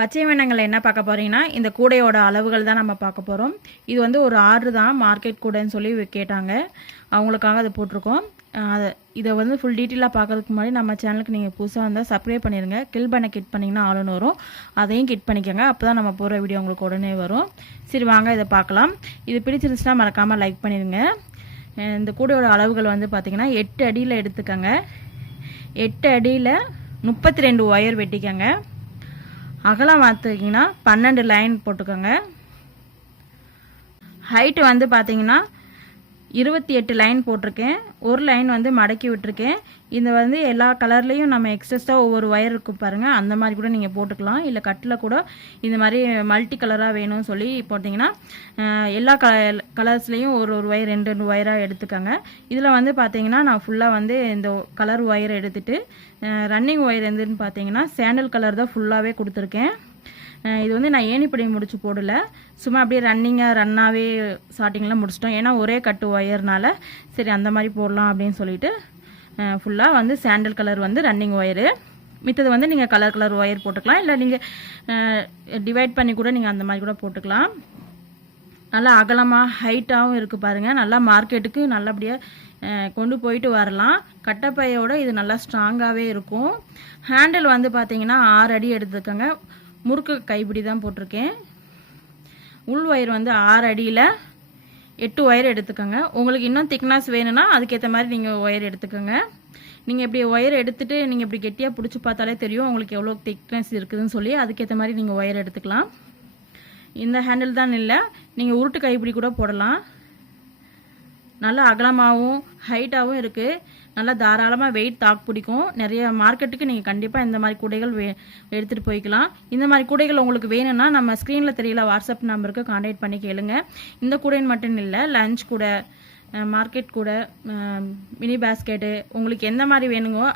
பச்சை வண்ணங்களில் என்ன பார்க்க போகிறீங்கன்னா இந்த கூடையோட அளவுகள் தான் நம்ம பார்க்க போகிறோம் இது வந்து ஒரு ஆர்டர் தான் மார்க்கெட் கூடைன்னு சொல்லி கேட்டாங்க. அவங்களுக்காக அதை போட்டிருக்கோம். அதை இதை வந்து ஃபுல் டீட்டெயிலாக பார்க்கறதுக்கு முன்னாடி நம்ம சேனலுக்கு நீங்கள் புதுசாக வந்தால் சப்ஸ்கிரைப் பண்ணிடுங்க கில் பண்ண கிட் பண்ணிங்கன்னா ஆளுன்னு வரும். அதையும் கிட் பண்ணிக்கோங்க. அப்போ தான் நம்ம போகிற வீடியோ உங்களுக்கு உடனே வரும். சரி வாங்க இதை பார்க்கலாம். இது பிடிச்சிருந்துச்சுன்னா மறக்காமல் லைக் பண்ணிடுங்க இந்த கூடையோட அளவுகள் வந்து பார்த்திங்கன்னா எட்டு அடியில் எடுத்துக்கோங்க. எட்டு அடியில் முப்பத்தி ரெண்டு ஒயர் வெட்டிக்கோங்க. அகலம் பார்த்துக்கிங்கன்னா பன்னெண்டு லைன் போட்டுக்கோங்க. ஹைட்டு வந்து பார்த்தீங்கன்னா இருபத்தி எட்டு லைன் போட்டிருக்கேன். ஒரு லைன் வந்து மடக்கி விட்டுருக்கேன். இந்த வந்து எல்லா கலர்லேயும் நம்ம எக்ஸஸ்ட்டாக ஒவ்வொரு ஒயர் இருக்கும் பாருங்கள் அந்த மாதிரி கூட நீங்கள் போட்டுக்கலாம். இல்லை கட்டில் கூட இந்த மாதிரி மல்டி கலராக வேணும்னு சொல்லி போட்டிங்கன்னா எல்லா க கலர்ஸ்லேயும் ஒரு ஒரு ஒயர் ரெண்டு ரெண்டு ஒயராக எடுத்துக்கோங்க. இதில் வந்து பார்த்தீங்கன்னா நான் ஃபுல்லாக வந்து இந்த கலர் ஒயர் எடுத்துகிட்டு ரன்னிங் ஒயர் எதுன்னு பார்த்தீங்கன்னா சேண்டல் கலர் தான் ஃபுல்லாகவே கொடுத்துருக்கேன். இது வந்து நான் ஏணிப்படி முடிச்சு போடல. சும்மா அப்படியே ரன்னிங்காக ரன்னாகவே ஸ்டார்டிங்கில் முடிச்சிட்டோம். ஏன்னா ஒரே கட்டு ஒயர்னால சரி அந்த மாதிரி போடலாம் அப்படின்னு சொல்லிட்டு ஃபுல்லாக வந்து சாண்டல் கலர் வந்து ரன்னிங் ஒயரு மித்தது வந்து நீங்கள் கலர் கலர் ஒயர் போட்டுக்கலாம். இல்லை நீங்கள் டிவைட் பண்ணி கூட நீங்கள் அந்த மாதிரி கூட போட்டுக்கலாம். நல்லா அகலமாக ஹைட்டாகவும் இருக்குது பாருங்கள் நல்லா மார்க்கெட்டுக்கு நல்லபடியாக கொண்டு போயிட்டு வரலாம். கட்டப்பையோட இது நல்லா ஸ்ட்ராங்காகவே இருக்கும். ஹேண்டில் வந்து பார்த்தீங்கன்னா ஆறு அடி எடுத்துக்கோங்க முறுக்கு கைப்பிடி தான் போட்டிருக்கேன். உள் ஒயர் வந்து ஆறு அடியில் எட்டு ஒயர் எடுத்துக்கோங்க. உங்களுக்கு இன்னும் திக்னஸ் வேணும்னா அதுக்கேற்ற மாதிரி நீங்கள் ஒயர் எடுத்துக்கோங்க. நீங்கள் இப்படி ஒயர் எடுத்துகிட்டு நீங்கள் இப்படி கெட்டியாக பிடிச்சி பார்த்தாலே தெரியும் உங்களுக்கு எவ்வளோ திக்னஸ் இருக்குதுன்னு சொல்லி அதுக்கேற்ற மாதிரி நீங்கள் ஒயர் எடுத்துக்கலாம். இந்த ஹேண்டில் தான் இல்லை. நீங்கள் உருட்டு கைப்பிடி கூட போடலாம். நல்லா அகலமாகவும் ஹைட்டாகவும் இருக்குது நல்லா தாராளமாக வெயிட் தாக்கு பிடிக்கும். நிறைய மார்க்கெட்டுக்கு நீங்கள் கண்டிப்பாக இந்த மாதிரி கூடைகள் வே எடுத்துகிட்டு போய்க்கலாம். இந்த மாதிரி கூடைகள் உங்களுக்கு வேணும்னா நம்ம ஸ்க்ரீனில் தெரியல வாட்ஸ்அப் நம்பருக்கு காண்டாக்ட் பண்ணி கேளுங்க. இந்த கூடைன்னு மட்டும் இல்லை லஞ்ச் கூடை மார்க்கெட் கூடை மினி பேஸ்கெட்டு உங்களுக்கு எந்த மாதிரி வேணுங்கோ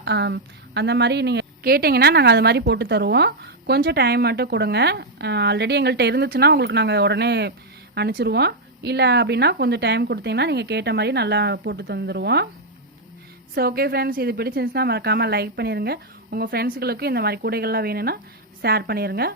அந்த மாதிரி நீங்கள் கேட்டிங்கன்னா நாங்கள் அது மாதிரி போட்டு தருவோம். கொஞ்சம் டைம் மட்டும் கொடுங்க. ஆல்ரெடி எங்கள்கிட்ட இருந்துச்சுன்னா உங்களுக்கு நாங்கள் உடனே அனுப்பிச்சிருவோம். இல்லை அப்படின்னா கொஞ்சம் டைம் கொடுத்தீங்கன்னா நீங்கள் கேட்ட மாதிரி நல்லா போட்டு தந்துடுவோம் ஸோ ஓகே ஃப்ரெண்ட்ஸ் இது பிடிச்சிருந்துச்சுன்னா மறக்காமல் லைக் பண்ணிடுங்க உங்கள் ஃப்ரெண்ட்ஸுகளுக்கு இந்த மாதிரி கூடைகள்லாம் வேணும்னா ஷேர் பண்ணிடுங்க